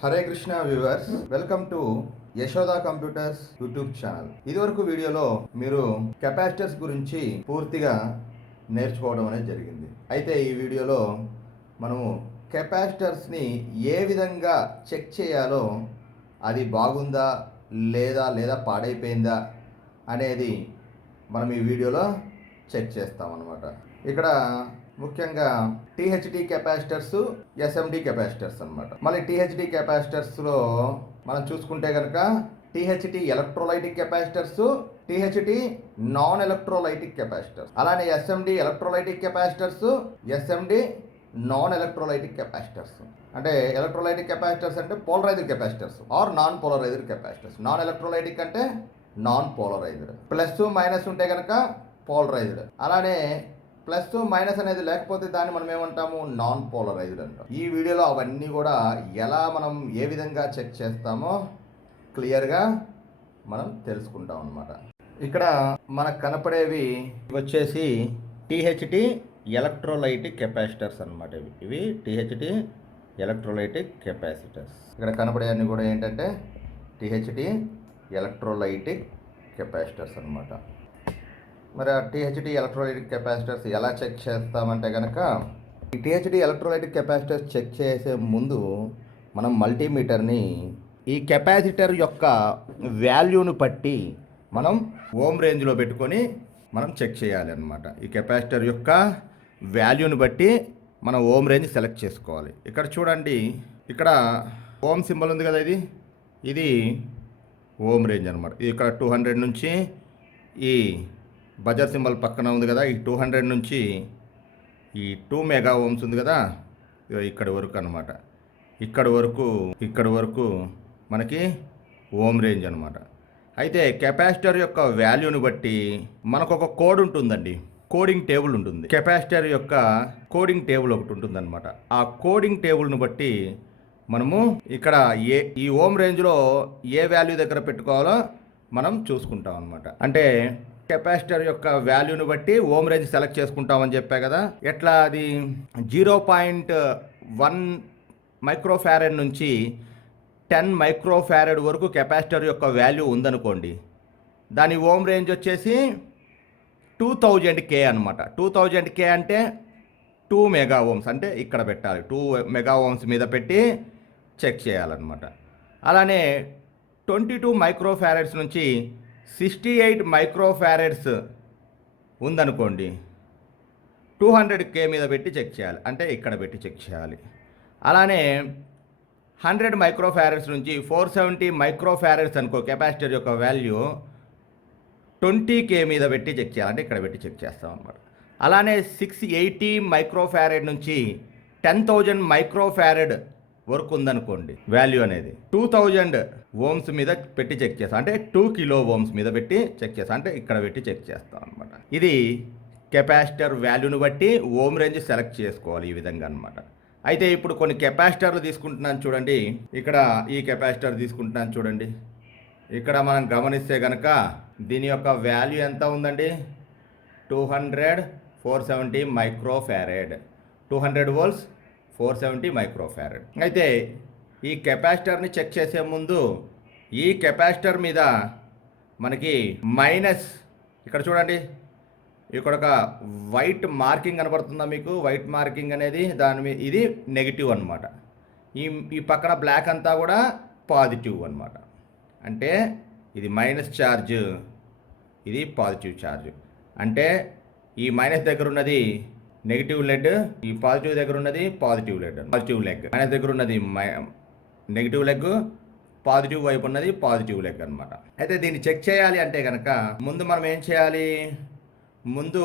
Hare Krishna viewers, welcome to Yashoda computers YouTube channel. ఇదివరకు వీడియోలో మీరు కెపాసిటర్స్ గురించి పూర్తిగా నేర్చుకోవడం అనేది జరిగింది. అయితే ఈ వీడియోలో మనము కెపాసిటర్స్ని ఏ విధంగా చెక్ చేయాలో, అది బాగుందా లేదా పాడైపోయిందా అనేది మనం ఈ వీడియోలో చెక్ చేస్తామన్నమాట. ఇక్కడ ముఖ్యంగా టీహెచ్డి కెపాసిటర్స్, ఎస్ఎండి కెపాసిటర్స్ అనమాట. మళ్ళీ టీహెచ్డి కెపాసిటర్స్లో మనం చూసుకుంటే కనుక THD electrolytic capacitors, THD non electrolytic capacitors, అలానే SMD electrolytic capacitors, SMD non electrolytic capacitors. అంటే ఎలక్ట్రోలైటిక్ కెపాసిటర్స్ అంటే polarised capacitors or non polarised capacitors. Non electrolytic అంటే నాన్ పోలరైజ్డ్. ప్లస్ మైనస్ ఉంటే కనుక పోలరైజ్డ్. అలానే ప్లస్ మైనస్ అనేది లేకపోతే దాన్ని మనం ఏమంటాము, నాన్ పోలరైజ్డ్ అంటాం. ఈ వీడియోలో అవన్నీ కూడా ఎలా మనం ఏ విధంగా చెక్ చేస్తామో క్లియర్గా మనం తెలుసుకుంటాం అన్నమాట. ఇక్కడ మనకు కనపడేవి వచ్చేసి టీహెచ్డి ఎలక్ట్రోలైటిక్ కెపాసిటర్స్ అనమాట. ఇవి టీహెచ్డి ఎలక్ట్రోలైటిక్ కెపాసిటర్స్. ఇక్కడ కనపడేవన్నీ కూడా ఏంటంటే టీహెచ్డి ఎలక్ట్రోలైటిక్ కెపాసిటర్స్ అనమాట. మరి ఆ టీహెచ్డి ఎలక్ట్రోలైటిక్ కెపాసిటర్స్ ఎలా చెక్ చేస్తామంటే కనుక, ఈ టీహెచ్డి ఎలక్ట్రోలైటిక్ కెపాసిటర్స్ చెక్ చేసే ముందు మనం మల్టీమీటర్ని ఈ కెపాసిటర్ యొక్క వాల్యూను బట్టి మనం ఓమ్ రేంజ్లో పెట్టుకొని మనం చెక్ చేయాలి అన్నమాట. ఈ కెపాసిటర్ యొక్క వాల్యూను బట్టి మనం ఓమ్ రేంజ్ సెలెక్ట్ చేసుకోవాలి. ఇక్కడ చూడండి, ఇక్కడ ఓమ్ సింబల్ ఉంది కదా, ఇది ఓమ్ రేంజ్ అనమాట. ఇక్కడ 200 నుంచి ఈ బజర్ సింబల్ పక్కన ఉంది కదా, ఈ 200 నుంచి ఈ 2 మెగా ఓమ్స్ ఉంది కదా, ఇక్కడ వరకు అనమాట. ఇక్కడ వరకు మనకి ఓమ్ రేంజ్ అనమాట. అయితే కెపాసిటర్ యొక్క వాల్యూని బట్టి మనకు ఒక కోడ్ ఉంటుందండి, కోడింగ్ టేబుల్ ఉంటుంది. కెపాసిటర్ యొక్క కోడింగ్ టేబుల్ ఒకటి ఉంటుంది అనమాట. ఆ కోడింగ్ టేబుల్ను బట్టి మనము ఇక్కడ ఈ ఓమ్ రేంజ్లో ఏ వాల్యూ దగ్గర పెట్టుకోవాలో మనం చూసుకుంటాం అనమాట. అంటే కెపాసిటర్ యొక్క వాల్యూని బట్టి ఓమ్ రేంజ్ సెలెక్ట్ చేసుకుంటామని చెప్పా కదా. ఎట్లా అది 0.1 మైక్రోఫారెడ్ నుంచి 10 మైక్రోఫారెడ్ వరకు కెపాసిటర్ యొక్క వాల్యూ ఉందనుకోండి, దాని ఓమ్ రేంజ్ వచ్చేసి 2000K అనమాట. 2000K అంటే 2 మెగా ఓమ్స్, అంటే ఇక్కడ పెట్టాలి. 2 మెగా ఓమ్స్ మీద పెట్టి చెక్ చేయాలన్నమాట. అలానే 22 మైక్రోఫారెడ్స్ నుంచి 68 మైక్రోఫారెడ్స్ ఉందనుకోండి, 200K మీద పెట్టి చెక్ చేయాలి, అంటే ఇక్కడ పెట్టి చెక్ చేయాలి. అలానే 100 మైక్రోఫారెడ్స్ నుంచి 470 మైక్రోఫారెడ్స్ అనుకో, కెపాసిటర్ యొక్క వాల్యూ 20K మీద పెట్టి చెక్ చేయాలి, అంటే ఇక్కడ పెట్టి చెక్ చేస్తాం అన్నమాట. అలానే 680 మైక్రోఫారెడ్ నుంచి 10,000 మైక్రోఫారెడ్ వరకు ఉందనుకోండి, వాల్యూ అనేది 2000 ఓమ్స్ మీద పెట్టి చెక్ చేస్తాం, అంటే 2 కిలో ఓమ్స్ మీద పెట్టి చెక్ చేస్తాం, అంటే ఇక్కడ పెట్టి చెక్ చేస్తాం అనమాట. ఇది కెపాసిటర్ వాల్యూని బట్టి ఓమ్ రేంజ్ సెలెక్ట్ చేసుకోవాలి, ఈ విధంగా అనమాట. అయితే ఇప్పుడు కొన్ని కెపాసిటర్లు తీసుకుంటున్నాను చూడండి. ఇక్కడ ఈ కెపాసిటర్ తీసుకుంటున్నాను చూడండి. ఇక్కడ మనం గమనిస్తే కనుక దీని యొక్క వాల్యూ ఎంత ఉందండి, 200 470 మైక్రోఫారెడ్, 200 వోల్ట్స్ 470 మైక్రోఫారెడ్. అయితే ఈ కెపాసిటర్ని చెక్ చేసే ముందు ఈ కెపాసిటర్ మీద మనకి మైనస్, ఇక్కడ చూడండి, ఇక్కడ ఒక వైట్ మార్కింగ్ కనబడుతుందా మీకు? వైట్ మార్కింగ్ అనేది దాని మీద ఇది నెగిటివ్ అనమాట. ఈ పక్కన బ్లాక్ అంతా కూడా పాజిటివ్ అనమాట. అంటే ఇది మైనస్ ఛార్జ్, ఇది పాజిటివ్ ఛార్జ్. అంటే ఈ మైనస్ దగ్గర ఉన్నది నెగిటివ్ లెడ్, ఈ పాజిటివ్ దగ్గర ఉన్నది positive lead, positive leg. Minus దగ్గర ఉన్నది నెగిటివ్ లెగ్, పాజిటివ్ వైపు ఉన్నది పాజిటివ్ లెగ్ అనమాట. అయితే దీన్ని చెక్ చేయాలి అంటే కనుక ముందు మనం ఏం చేయాలి, ముందు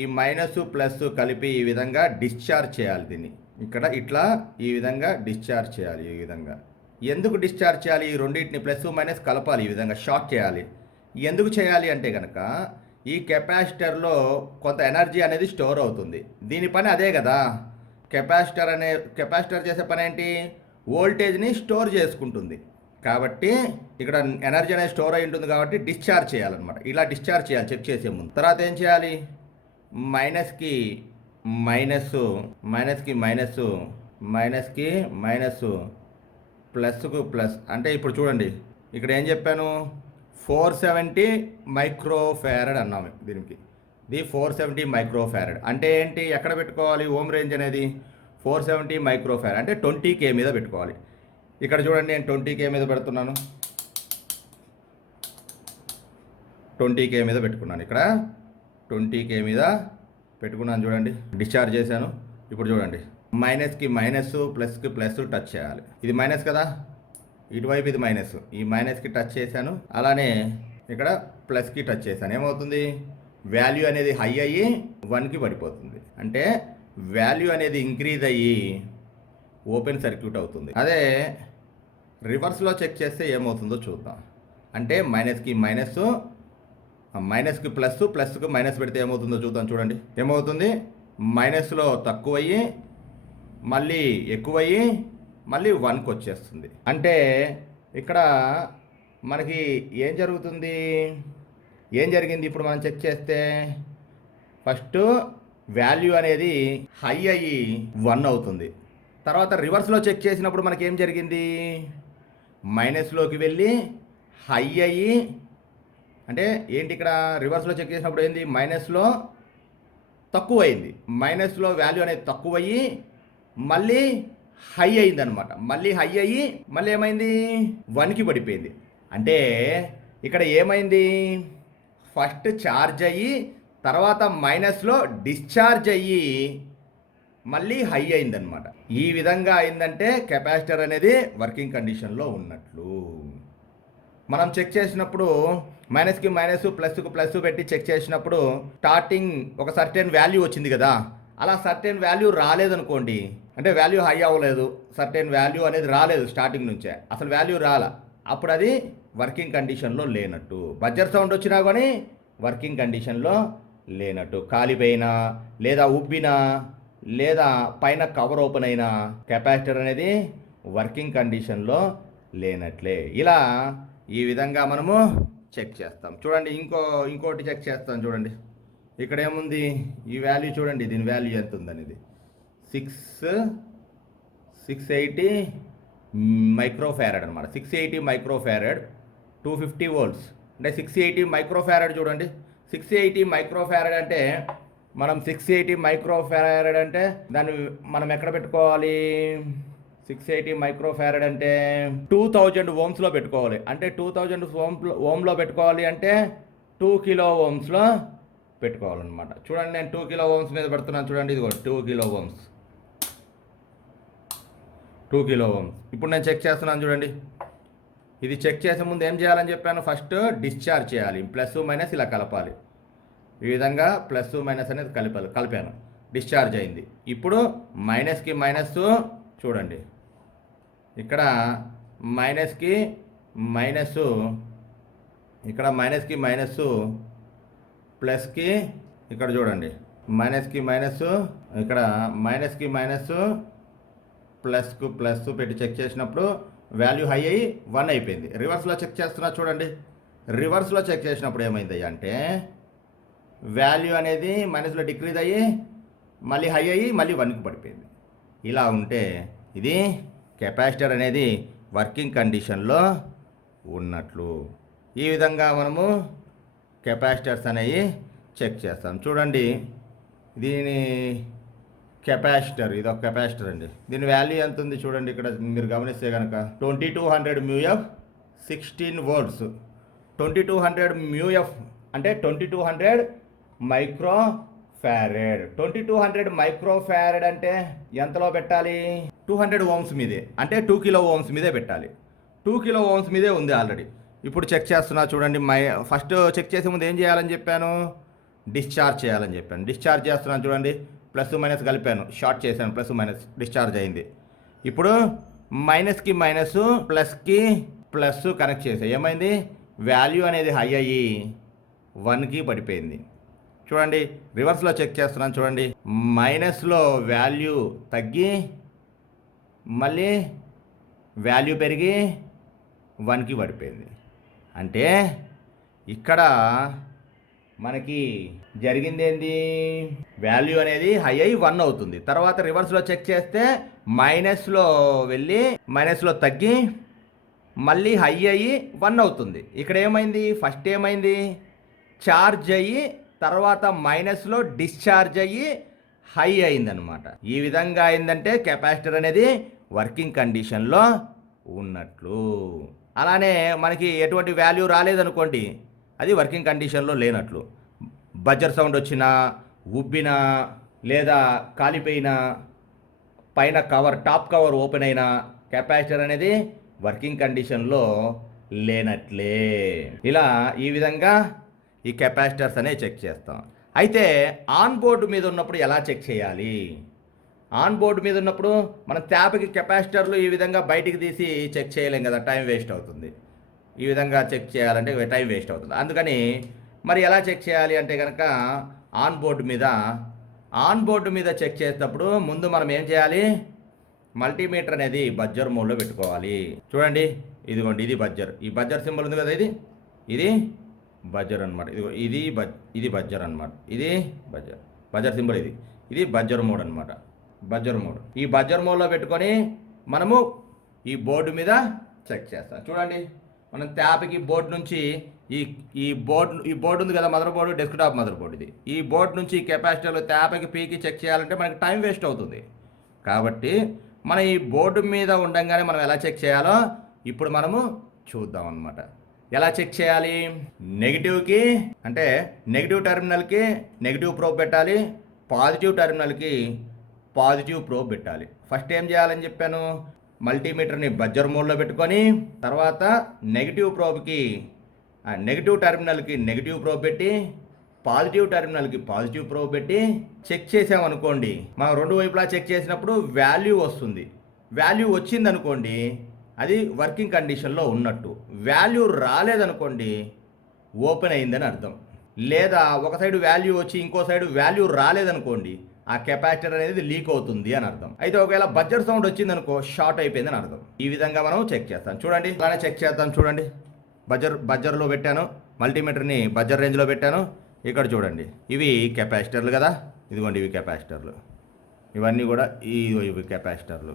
ఈ మైనస్ ప్లస్ కలిపి ఈ విధంగా డిశ్చార్జ్ చేయాలి. దీన్ని ఇక్కడ ఇట్లా ఈ విధంగా డిశ్చార్జ్ చేయాలి. ఈ విధంగా ఎందుకు డిశ్చార్జ్ చేయాలి? ఈ రెండింటిని ప్లస్ మైనస్ కలపాలి, ఈ విధంగా షార్ట్ చేయాలి. ఎందుకు చేయాలి అంటే కనుక ఈ కెపాసిటర్లో కొంత ఎనర్జీ అనేది స్టోర్ అవుతుంది. దీని పని అదే కదా. కెపాసిటర్ చేసే పని ఏంటి, వోల్టేజ్ని స్టోర్ చేసుకుంటుంది. కాబట్టి ఇక్కడ ఎనర్జీ అనేది స్టోర్ అయి ఉంటుంది కాబట్టి డిశ్చార్జ్ చేయాలన్నమాట. ఇలా డిశ్చార్జ్ చేయాలి చెక్ చేసే ముందు. తర్వాత ఏం చేయాలి, మైనస్కి మైనస్, మైనస్కి మైనస్, మైనస్కి మైనస్, ప్లస్కు ప్లస్ అంటే ఇప్పుడు చూడండి ఇక్కడ ఏం చెప్పాను 470 మైక్రోఫారడ్ అన్నాము దీనికి. ఇది 470 మైక్రోఫారడ్ అంటే ఏంటి, ఎక్కడ పెట్టుకోవాలి ఓమ్ రేంజ్ అనేది 470 మైక్రోఫారడ్ అంటే 20K మీద పెట్టుకోవాలి. ఇక్కడ చూడండి నేను 20K మీద పెడుతున్నాను, 20K మీద పెట్టుకున్నాను. ఇక్కడ 20K మీద పెట్టుకున్నాను చూడండి, డిశ్చార్జ్ చేశాను. ఇప్పుడు చూడండి మైనస్కి మైనస్ ప్లస్కి ప్లస్ టచ్ చేయాలి. ఇది మైనస్ కదా, ఇటువైపు ఇది మైనస్, ఈ మైనస్కి టచ్ చేశాను. అలానే ఇక్కడ ప్లస్కి టచ్ చేశాను. ఏమవుతుంది, వాల్యూ అనేది హై అయ్యి 1కి పడిపోతుంది. అంటే వాల్యూ అనేది ఇంక్రీజ్ అయ్యి ఓపెన్ సర్క్యూట్ అవుతుంది. అదే రివర్స్లో చెక్ చేస్తే ఏమవుతుందో చూద్దాం. అంటే మైనస్కి మైనస్, మైనస్కి ప్లస్, ప్లస్కి మైనస్ పెడితే ఏమవుతుందో చూద్దాం. చూడండి ఏమవుతుంది, మైనస్లో తక్కువయ్యి మళ్ళీ ఎక్కువయ్యి మళ్ళీ 1కి వచ్చేస్తుంది. అంటే ఇక్కడ మనకి ఏం జరిగింది ఇప్పుడు మనం చెక్ చేస్తే, ఫస్ట్ వాల్యూ అనేది హై అయ్యి 1 అవుతుంది. తర్వాత రివర్స్లో చెక్ చేసినప్పుడు మనకి ఏం జరిగింది, మైనస్లోకి వెళ్ళి హై అయ్యి, అంటే ఏంటి ఇక్కడ రివర్స్లో చెక్ చేసినప్పుడు ఏంది, మైనస్లో తక్కువ అయింది, మైనస్లో వాల్యూ అనేది తక్కువయ్యి మళ్ళీ హై అయింది అనమాట. మళ్ళీ హై అయ్యి మళ్ళీ ఏమైంది 1కి పడిపోయింది. అంటే ఇక్కడ ఏమైంది, ఫస్ట్ ఛార్జ్ అయ్యి తర్వాత మైనస్లో డిశ్చార్జ్ అయ్యి మళ్ళీ హై అయిందనమాట. ఈ విధంగా అయిందంటే కెపాసిటర్ అనేది వర్కింగ్ కండిషన్లో ఉన్నట్లు. మనం చెక్ చేసినప్పుడు మైనస్కి మైనస్ ప్లస్కి ప్లస్ పెట్టి చెక్ చేసినప్పుడు స్టార్టింగ్ ఒక సర్టెన్ వాల్యూ వచ్చింది కదా, అలా సర్టెన్ వాల్యూ రాలేదనుకోండి, అంటే వాల్యూ హై అవ్వలేదు, సర్టెన్ వాల్యూ అనేది రాలేదు స్టార్టింగ్ నుంచే, అసలు వాల్యూ రాలా, అప్పుడు అది వర్కింగ్ కండిషన్లో లేనట్టు. బజ్జర్ సౌండ్ వచ్చినా కానీ వర్కింగ్ కండిషన్లో లేనట్టు. కాలిపోయినా లేదా ఉబ్బినా లేదా పైన కవర్ ఓపెన్ అయినా కెపాసిటర్ అనేది వర్కింగ్ కండిషన్లో లేనట్లే. ఇలా ఈ విధంగా మనము చెక్ చేస్తాం. చూడండి ఇంకోటి చెక్ చేస్తాం. చూడండి ఇక్కడ ఏముంది, ఈ వాల్యూ చూడండి, దీని వాల్యూ ఎంత ఉందనేది 680 మైక్రోఫారడ్ అనమాట. 680 మైక్రోఫారడ్ 250 వోల్ట్స్ అంటే 680 మైక్రోఫారడ్. చూడండి 680 మైక్రోఫారడ్ అంటే మనం 680 మైక్రోఫారడ్ అంటే దాన్ని మనం ఎక్కడ పెట్టుకోవాలి, 680 మైక్రోఫారడ్ అంటే 2000 ఓమ్స్లో పెట్టుకోవాలి. అంటే 2000 ఓమ్లో పెట్టుకోవాలి అంటే 2 కిలో ఓమ్స్లో పెట్టుకోవాలన్నమాట. చూడండి నేను 2 కిలో ఓమ్స్ మీద పెడుతున్నాను. చూడండి ఇదిగో 2 కిలో ఓమ్స్. ఇప్పుడు నేను చెక్ చేస్తున్నాను. చూడండి ఇది చెక్ చేసే ముందు ఏం చేయాలని చెప్పాను, ఫస్ట్ డిశ్చార్జ్ చేయాలి, ప్లస్ మైనస్ ఇలా కలపాలి. ఈ విధంగా ప్లస్ మైనస్ అనేది కలిపాను, డిశ్చార్జ్ అయింది. ఇప్పుడు మైనస్కి మైనస్ చూడండి, ఇక్కడ మైనస్కి మైనస్, ఇక్కడ మైనస్కి మైనస్, ప్లస్కి ఇక్కడ చూడండి మైనస్కి మైనస్, ఇక్కడ మైనస్కి మైనస్ ప్లస్కు ప్లస్ పెట్టి చెక్ చేసినప్పుడు వాల్యూ హై అయ్యి 1 అయిపోయింది. రివర్స్లో చెక్ చేస్తున్నా చూడండి, రివర్స్లో చెక్ చేసినప్పుడు ఏమైంది అంటే వాల్యూ అనేది మైనస్లో డిక్రీజ్ అయ్యి మళ్ళీ హై అయ్యి మళ్ళీ 1కి పడిపోయింది. ఇలా ఉంటే ఇది కెపాసిటర్ అనేది వర్కింగ్ కండిషన్లో ఉన్నట్లు. ఈ విధంగా మనము కెపాసిటర్స్ అనేవి చెక్ చేస్తాం. చూడండి దీని కెపాసిటర్, ఇది ఒక కెపాసిటర్ అండి. దీని వాల్యూ ఎంత ఉంది చూడండి, ఇక్కడ మీరు గమనిస్తే కనుక 2200 మ్యూఎఫ్ 16 వోల్ట్స్. 2200 మ్యూఎఫ్ అంటే 2200 మైక్రోఫారడ్. 2200 మైక్రోఫారడ్ అంటే ఎంతలో పెట్టాలి, 200 ఓమ్స్ మీదే, అంటే 2 కిలో ఓమ్స్ మీదే పెట్టాలి. 2 కిలో ఓమ్స్ మీదే ఉంది ఆల్రెడీ. ఇప్పుడు చెక్ చేస్తున్నా చూడండి, ఫస్ట్ చెక్ చేసే ముందు ఏం చేయాలని చెప్పాను, డిశ్చార్జ్ చేయాలని చెప్పాను. డిశ్చార్జ్ చేస్తున్నాను చూడండి, ప్లస్ మైనస్ కలిపాను, షార్ట్ చేశాను, ప్లస్ మైనస్ డిశ్చార్జ్ అయింది. ఇప్పుడు మైనస్కి మైనస్ ప్లస్కి ప్లస్ కనెక్ట్ చేసాయి. ఏమైంది, వాల్యూ అనేది హై అయ్యి 1కి పడిపోయింది. చూడండి రివర్స్లో చెక్ చేస్తున్నాను చూడండి, మైనస్లో వాల్యూ తగ్గి మళ్ళీ వాల్యూ పెరిగి 1కి పడిపోయింది. అంటే ఇక్కడ మనకి జరిగింది ఏంది, వాల్యూ అనేది హై అయ్యి 1 అవుతుంది. తర్వాత రివర్స్లో చెక్ చేస్తే మైనస్లో వెళ్ళి మైనస్లో తగ్గి మళ్ళీ హై అయ్యి 1 అవుతుంది. ఇక్కడ ఏమైంది, ఫస్ట్ ఏమైంది, ఛార్జ్ అయ్యి తర్వాత మైనస్లో డిశ్చార్జ్ అయ్యి హై అయిందనమాట. ఈ విధంగా అయిందంటే కెపాసిటర్ అనేది వర్కింగ్ కండిషన్లో ఉన్నట్లు. అలానే మనకి ఎటువంటి వాల్యూ రాలేదనుకోండి, అది వర్కింగ్ కండిషన్లో లేనట్లు. బజర్ సౌండ్ వచ్చినా, ఉబ్బినా, లేదా కాలిపోయినా, పైన కవర్ టాప్ కవర్ ఓపెన్ అయినా కెపాసిటర్ అనేది వర్కింగ్ కండిషన్లో లేనట్లే. ఇలా ఈ విధంగా ఈ కెపాసిటర్స్ అనేవి చెక్ చేస్తాం. అయితే ఆన్ బోర్డు మీద ఉన్నప్పుడు ఎలా చెక్ చేయాలి? ఆన్ బోర్డు మీద ఉన్నప్పుడు మనం ట్యాప్కి కెపాసిటర్లు ఈ విధంగా బయటికి తీసి చెక్ చేయలేం కదా, టైం వేస్ట్ అవుతుంది. ఈ విధంగా చెక్ చేయాలంటే టైం వేస్ట్ అవుతుంది. అందుకని మరి ఎలా చెక్ చేయాలి అంటే కనుక ఆన్ బోర్డు మీద చెక్ చేసేటప్పుడు ముందు మనం ఏం చేయాలి, మల్టీమీటర్ అనేది బజ్జర్ మోడ్లో పెట్టుకోవాలి. చూడండి, ఇదిగోండి, ఇది బజ్జర్. ఈ బజ్జర్ సింబల్ ఉంది కదా, ఇది బజ్జర్ అనమాట. ఇది బజ్జర్ అనమాట. ఇది బజ్జర్ సింబల్. ఇది బజ్జర్ మోడ్ అనమాట. బజ్జర్ మోడ్. ఈ బజ్జర్ మోడ్లో పెట్టుకొని మనము ఈ బోర్డు మీద చెక్ చేస్తాం. చూడండి, మనం ట్యాప్కి బోర్డు నుంచి ఈ బోర్డు ఉంది కదా, mother board, desktop mother board. ఇది ఈ బోర్డు నుంచి కెపాసిటర్లు ట్యాప్కి పీకి చెక్ చేయాలంటే మనకి టైం వేస్ట్ అవుతుంది. కాబట్టి మన ఈ బోర్డు మీద ఉండంగానే మనం ఎలా చెక్ చేయాలో ఇప్పుడు మనము చూద్దాం అన్నమాట. ఎలా చెక్ చేయాలి, నెగిటివ్కి అంటే నెగిటివ్ టెర్మినల్కి నెగిటివ్ ప్రోబ్ పెట్టాలి, పాజిటివ్ టెర్మినల్కి పాజిటివ్ ప్రోబ్ పెట్టాలి. ఫస్ట్ ఏం చేయాలని చెప్పాను, మల్టీమీటర్ని బజ్జర్ మోడ్లో పెట్టుకొని తర్వాత నెగిటివ్ ప్రోబ్కి నెగిటివ్ టెర్మినల్కి నెగిటివ్ ప్రోబ్ పెట్టి పాజిటివ్ టెర్మినల్కి పాజిటివ్ ప్రోబ్ పెట్టి చెక్ చేసామనుకోండి, మనం రెండు వైపులా చెక్ చేసినప్పుడు వాల్యూ వస్తుంది. వాల్యూ వచ్చిందనుకోండి, అది వర్కింగ్ కండిషన్లో ఉన్నట్టు. వాల్యూ రాలేదనుకోండి, ఓపెన్ అయిందని అర్థం. లేదా ఒక సైడ్ వాల్యూ వచ్చి ఇంకో సైడ్ వాల్యూ రాలేదనుకోండి, ఆ కెపాసిటర్ అనేది లీక్ అవుతుంది అని అర్థం. అయితే ఒకవేళ బజ్జర్ సౌండ్ వచ్చిందనుకో, షార్ట్ అయిపోయిందని అర్థం. ఈ విధంగా మనం చెక్ చేస్తాం. చూడండి, అలానే చెక్ చేద్దాం. చూడండి, బజ్జర్లో పెట్టాను, మల్టీమీటర్ని బజ్జర్ రేంజ్లో పెట్టాను. ఇక్కడ చూడండి, ఇవి కెపాసిటర్లు కదా, ఇదిగోండి ఇవి కెపాసిటర్లు. ఇవన్నీ కూడా ఇవి కెపాసిటర్లు.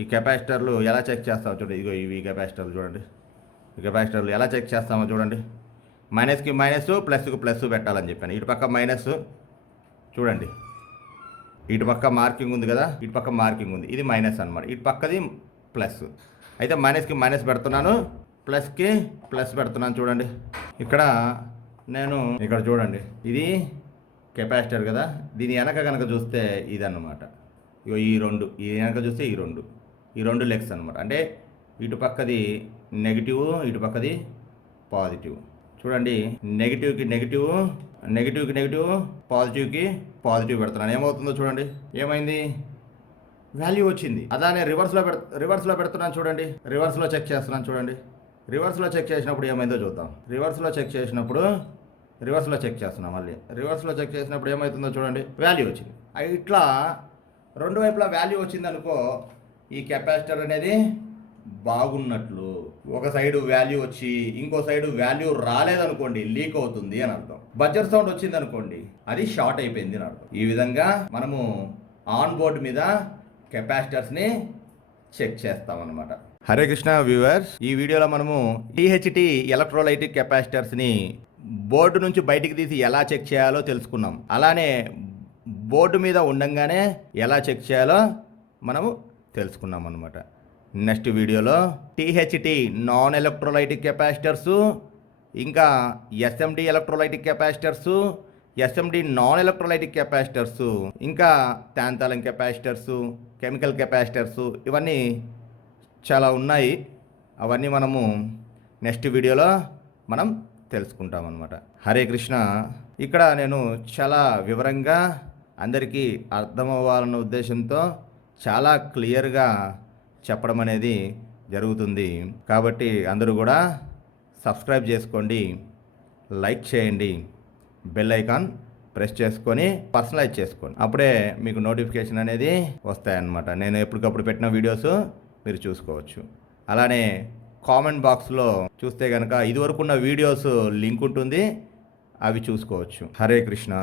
ఈ కెపాసిటర్లు ఎలా చెక్ చేస్తామో చూడండి. ఇదిగో ఇవి కెపాసిటర్లు చూడండి. ఈ కెపాసిటర్లు ఎలా చెక్ చేస్తామో చూడండి. మైనస్కి మైనస్, ప్లస్కి ప్లస్ పెట్టాలని చెప్పాను. ఇటు పక్క మైనస్ చూడండి, ఇటు పక్క మార్కింగ్ ఉంది కదా, ఇటు పక్క మార్కింగ్ ఉంది, ఇది మైనస్ అనమాట. ఇటు పక్కది ప్లస్. అయితే మైనస్కి మైనస్ పెడుతున్నాను, ప్లస్కి ప్లస్ పెడుతున్నాను. చూడండి, ఇక్కడ చూడండి, ఇది కెపాసిటర్ కదా, దీని వెనక కనుక చూస్తే ఇదన్నమాట. ఇగో ఈ వెనక చూస్తే ఈ రెండు లెగ్స్ అనమాట. అంటే ఇటు పక్కది నెగిటివ్, ఇటు పక్కది పాజిటివ్. చూడండి, నెగిటివ్కి నెగిటివ్, పాజిటివ్కి పాజిటివ్ పెడుతున్నాను. ఏమవుతుందో చూడండి, ఏమైంది, వాల్యూ వచ్చింది. అదానే రివర్స్లో పెడుతున్నాను. చూడండి, రివర్స్లో చెక్ చేస్తున్నాను. చూడండి, రివర్స్లో చెక్ చేసినప్పుడు ఏమైందో చూద్దాం. రివర్స్లో చెక్ చేస్తున్నాం. మళ్ళీ రివర్స్లో చెక్ చేసినప్పుడు ఏమవుతుందో చూడండి, వాల్యూ వచ్చింది. ఇట్లా రెండు వైపులా వాల్యూ వచ్చిందనుకో, ఈ కెపాసిటర్ అనేది బాగున్నట్లు. ఒక సైడు వాల్యూ వచ్చి ఇంకో సైడు వాల్యూ రాలేదనుకోండి, లీక్ అవుతుంది అని అర్థం. బజ్జర్ సౌండ్ వచ్చిందనుకోండి, అది షార్ట్ అయిపోయింది అని అర్థం. ఈ విధంగా మనము ఆన్ బోర్డు మీద కెపాసిటర్స్ని చెక్ చేస్తామన్నమాట. హరే కృష్ణ వ్యూవర్స్, ఈ వీడియోలో మనము THT ఎలక్ట్రోలైటిక్ కెపాసిటర్స్ని బోర్డు నుంచి బయటికి తీసి ఎలా చెక్ చేయాలో తెలుసుకున్నాం. అలానే బోర్డు మీద ఉండంగానే ఎలా చెక్ చేయాలో మనము తెలుసుకున్నాం అన్నమాట. నెక్స్ట్ వీడియోలో THT నాన్ ఎలక్ట్రోలైటిక్ కెపాసిటర్సు, ఇంకా SMD electrolytic capacitors, SMD non electrolytic capacitors, ఇంకా టాంటాలం కెపాసిటర్సు, కెమికల్ కెపాసిటర్సు, ఇవన్నీ చాలా ఉన్నాయి. అవన్నీ మనము నెక్స్ట్ వీడియోలో మనం తెలుసుకుంటాం అన్నమాట. హరే కృష్ణ. ఇక్కడ నేను చాలా వివరంగా అందరికీ అర్థమవ్వాలన్న ఉద్దేశంతో చాలా క్లియర్గా చెప్పడం అనేది జరుగుతుంది. కాబట్టి అందరూ కూడా సబ్స్క్రైబ్ చేసుకోండి, లైక్ చేయండి, బెల్ ఐకాన్ ప్రెస్ చేసుకొని పర్సనలైజ్ చేసుకోండి. అప్పుడే మీకు నోటిఫికేషన్ అనేది వస్తాయన్నమాట. నేను ఎప్పటికప్పుడు పెట్టిన వీడియోస్ మీరు చూసుకోవచ్చు. అలానే కామెంట్ బాక్స్లో చూస్తే కనుక ఇదివరకున్న వీడియోస్ లింక్ ఉంటుంది, అవి చూసుకోవచ్చు. హరే కృష్ణ.